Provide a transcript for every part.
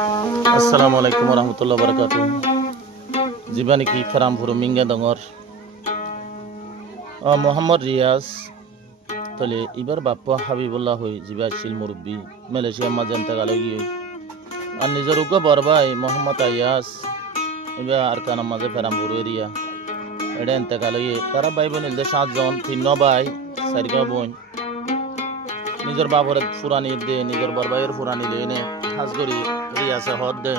আসসালামু আলাইকুম রহমতুল্লাহ বরকাত জীবানী কি ফেরামপুর মিঙ্গা ডঙর মোহাম্মদ রিয়াজ তলে এবার বাপ্পা হাবিবুল্লাহ হই জিবা শিল মুরব্বী মালয়েশিয়া মাঝেন তাগালে গিয়ে আর নিজের উগ্র বরবাই মোহাম্মদ আয়াস এবার আর কানা মাঝে ফেরামপুর এরিয়া এটা এতেকালে তারা ভাই বোন 7জন 3 ভাই 4 বোন নিজের বাবর ফুরানি দে নিজের বরবাইয়ের ফুরানি লইনে হাজগরি রিয়াসে হদ দে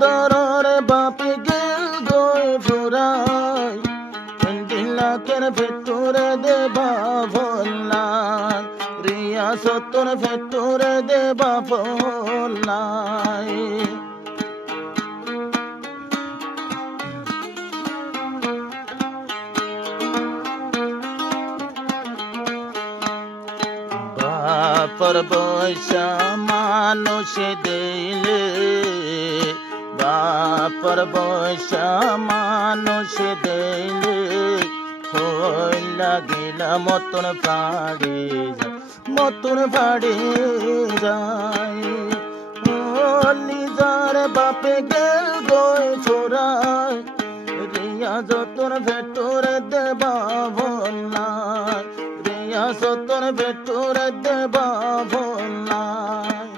দররে বাপে গেল গই ফুরাই দিলাকের ভেতরে দে বাবলাই রিয়াসতর ভেতরে দে বাবলাই বাপর বৈশা মানুষ দিলে বাপর বৈশা মানুষ দিলে হই লাগিলা মতন ফাড়ি যায় নিজের বাপে গেল গই ফোরাই রিয়া যতন ভেতরে দেবা বললাই রিয়া যতন ভেতরে দেবা বললাই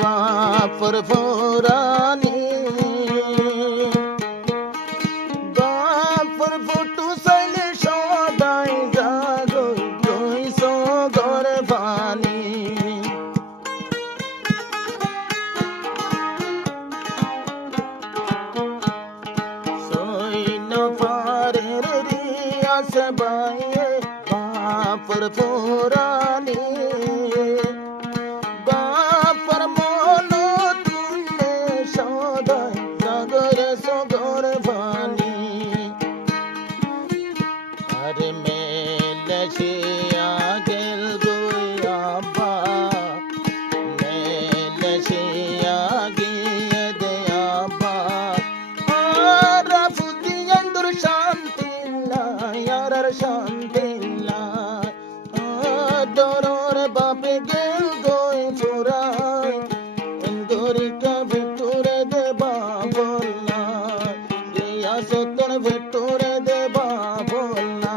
বাপর ফোরানি বাপর ফটো সাইলে সদাই জাগো গই সগর পানি সইন পারের রিয়াস বাইয়ে বাপর ফোরানি শান্তি দরর বাপে গেল গই ফুরাই গরিটা ভেতরে দেবা বললা রিয়া সতন ভেতরে দেবা বললা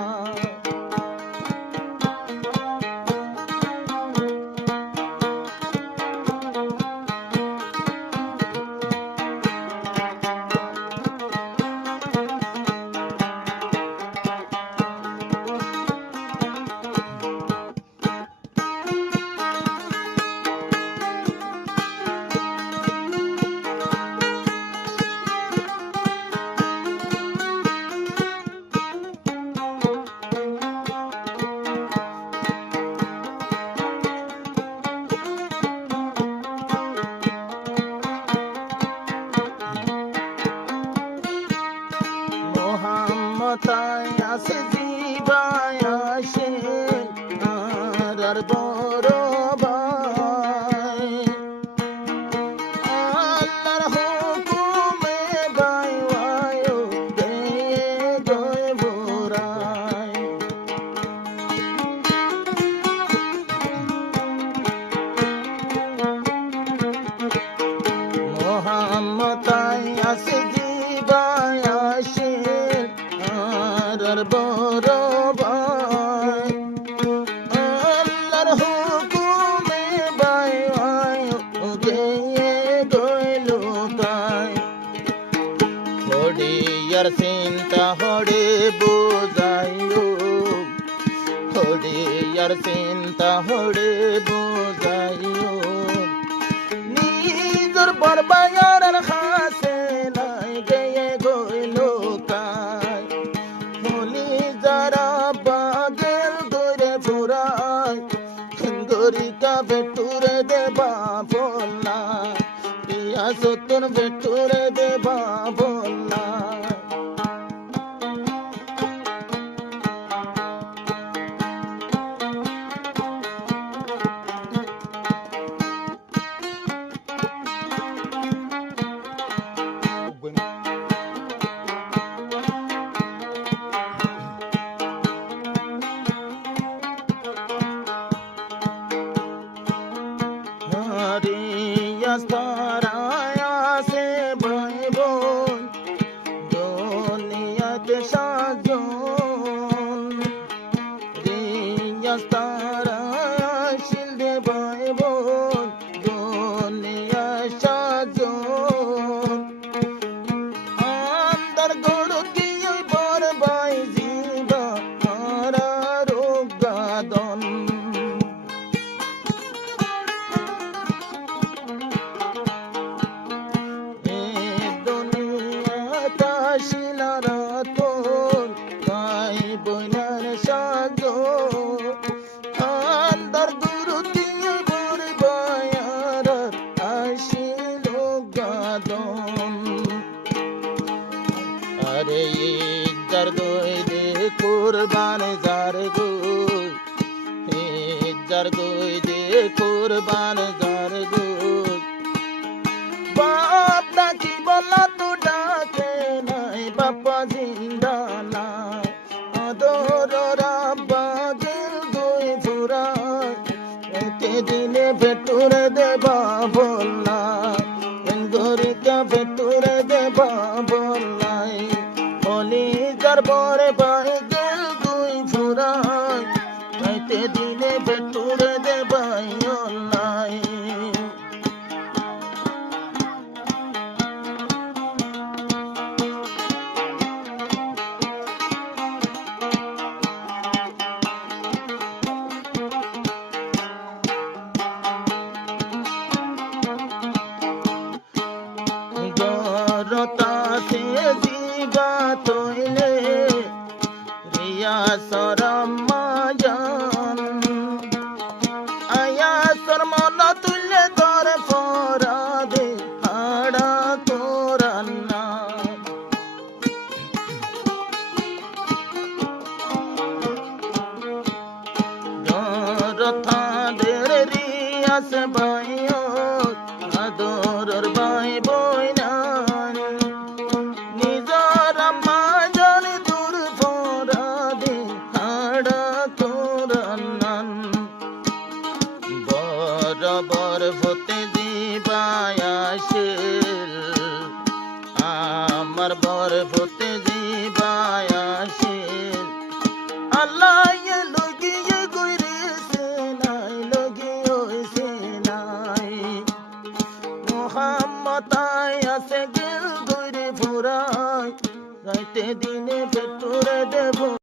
তাই আসে জীবায় আসে আর বড় ভাই আল্লাহর হুকুমে ভাই আয়ো দে গয় ভোরাই মোহাম্মদ তাই আসে জীবায় আসে বড় ভাই আল্লাহর হুকুমে ভাই গিয়ে গইল গাই হরিয়ার চিন্তা হরে বোঝাইও হরিয়ার চিন্তা হরে বোঝাইও নিজের বরবায়ার খাসে নাই গিয়ে গইল গাই যারা বা রাস্তারা শিল দে ভাই বোন দুনিয়া সাজন আন্দার গড় কি বর ভাই জিবা মারা রোগাদন এ দুনিয়া তাশিলারা তোর ভাই বোনের সাজো আন্দার গড় কি বর ভাই আর আসিল গাদন আরে যার গই দে কুরবান যার গই যার গই দে কুরবান যার গই বাপ ডাকি বলা তো ডাকে নাই বাপা জিন্দা না আদর রাব্বা গেল গই ফুরাই এতে দিনে ভেতরে দেবা বললা গরিকা ভেতরে দেবা বললাই অলি যার বরে ভাই গেল গই ফুরাই এতে দিনে ভেতরে দেবাই অলাই গরতাতে জিবা তৈলে রিয়া সরম মায়ান আয়া সরমন তুলে দর ফরাদে হাড়া কোরান্না গরতাদের রিয়াস ভাইও আদরর ভাই বইনান নিজর মাজন দূর ফরাদে হাড়া কোরান্নান বরাবর হতে দিবায় আসিল আমার বর হতে দিবায় আসিল আল্লাহ লগিয়ে গইরেছে নাই লগিয়ে নাই মোহাম্মদ আছে গেল গইরে ফুরাই রাইতে দিনে ভেতরে দেব